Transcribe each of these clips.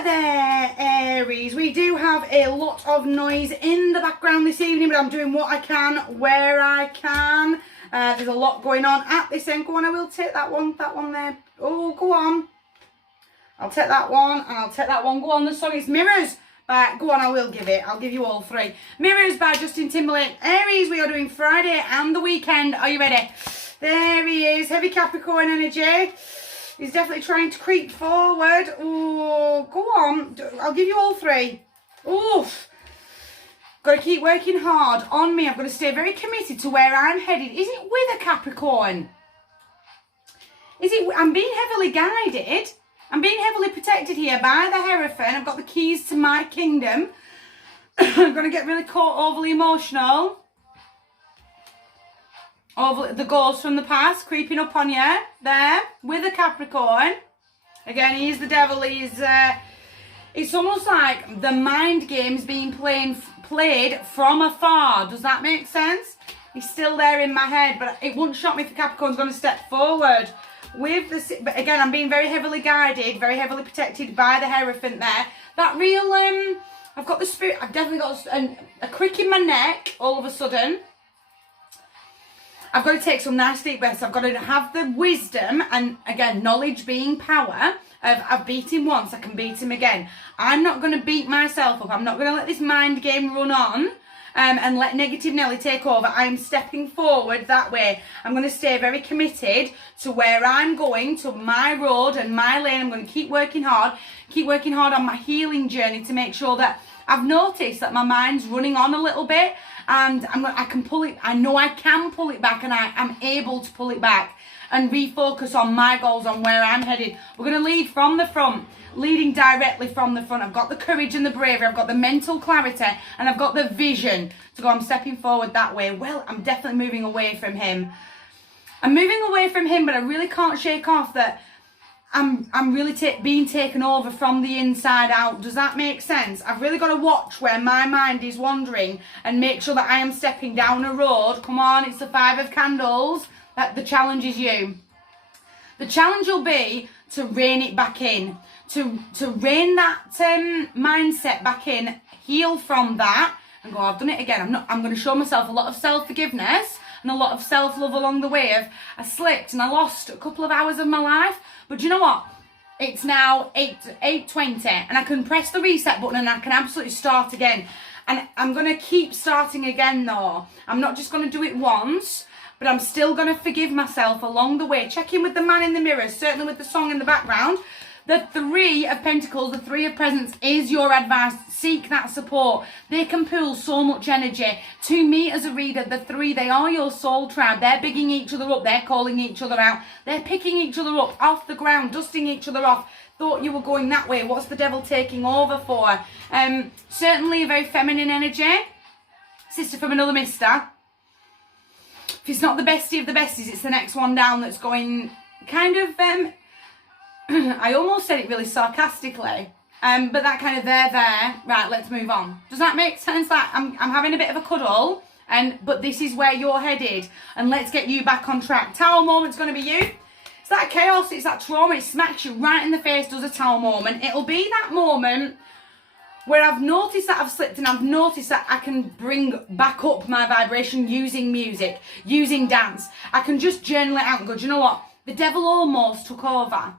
Right there, Aries. We do have a lot of noise in the background this evening, but I'm doing what I can, where I can. There's a lot going on at this end. Go on, I will take that one there. Oh, go on. I'll take that one, and I'll take that one. Go on, the song is Mirrors. Go on, I will give it. I'll give you all three. Mirrors by Justin Timberlake. Aries, we are doing Friday and the weekend. Are you ready? There he is. Heavy Capricorn energy. He's definitely trying to creep forward. Oh, go on. I'll give you all three. Oof. Got to keep working hard on me. I've got to stay very committed to where I'm headed. Is it with a Capricorn? Is it? I'm being heavily guided. I'm being heavily protected here by the Hierophant. I've got the keys to my kingdom. I'm going to get really caught overly emotional. Over the ghost from the past creeping up on you. There. With a Capricorn. Again, he's the devil. It's almost like the mind game's being played from afar. Does that make sense? He's still there in my head. But it wouldn't shock me if the Capricorn's going to step forwad. But again, I'm being very heavily guided, very heavily protected by the Hierophant there. That real, I've got the spirit, I've definitely got a crick in my neck all of a sudden. I've got to take some nice deep breaths. I've got to have the wisdom and, again, knowledge being power of I've beat him once, I can beat him again. I'm not going to beat myself up. I'm not going to let this mind game run on. And let negative Nelly take over. I'm stepping forward that way. I'm going to stay very committed to where I'm going, to my road and my lane. I'm going to keep working hard on my healing journey to make sure that I've noticed that my mind's running on a little bit, and I can pull it. I know I can pull it back, and I am able to pull it back and refocus on my goals, on where I'm headed. We're going to lead from the front. Leading directly from the front. I've got the courage and the bravery. I've got the mental clarity, and I've got the vision to go. I'm stepping forward that way. Well, I'm definitely moving away from him. I'm moving away from him, but I really can't shake off that I'm really being taken over from the inside out. Does that make sense? I've really got to watch where my mind is wandering and make sure that I am stepping down a road. Come on, it's the Five of Candles. The challenge is you. The challenge will be to rein it back in. To rein that mindset back in, heal from that, and go, I've done it again. I'm going to show myself a lot of self-forgiveness and a lot of self-love along the way. I slipped and I lost a couple of hours of my life. But do you know what? It's now 8:20, and I can press the reset button and I can absolutely start again. And I'm going to keep starting again though. I'm not just going to do it once, but I'm still going to forgive myself along the way. Check in with the man in the mirror, certainly with the song in the background. The Three of Pentacles, the Three of Presents is your advice. Seek that support. They can pull so much energy. To me as a reader, the three, they are your soul tribe. They're bigging each other up. They're calling each other out. They're picking each other up off the ground, dusting each other off. Thought you were going that way. What's the devil taking over for? Certainly a very feminine energy. Sister from another mister. If it's not the bestie of the besties, it's the next one down that's going kind of... I almost said it really sarcastically, but that kind of there. Right, let's move on. Does that make sense? That I'm having a bit of a cuddle, but this is where you're headed, and let's get you back on track. Tower moment's going to be you. It's that chaos, it's that trauma, it smacks you right in the face, does a tower moment. It'll be that moment where I've noticed that I've slipped, and I've noticed that I can bring back up my vibration using music, using dance. I can just journal it out and go, do you know what? The devil almost took over.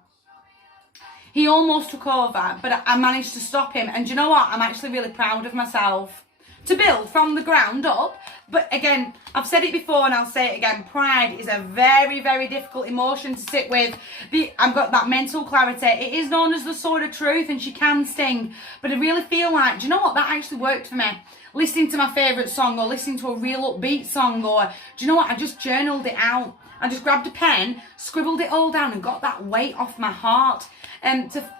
He almost took over, but I managed to stop him. And do you know what? I'm actually really proud of myself. To build from the ground up. But again, I've said it before and I'll say it again. Pride is a very, very difficult emotion to sit with. I've got that mental clarity. It is known as the sword of truth, and she can sting. But I really feel like, do you know what? That actually worked for me. Listening to my favourite song, or listening to a real upbeat song, or do you know what? I just journaled it out. I just grabbed a pen, scribbled it all down, and got that weight off my heart.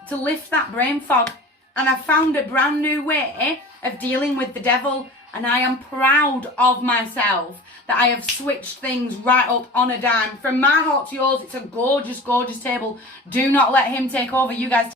To lift that brain fog. And I've found a brand new way of dealing with the devil, and I am proud of myself that I have switched things right up on a dime. From my heart to yours, it's a gorgeous, gorgeous table. Do not let him take over. You guys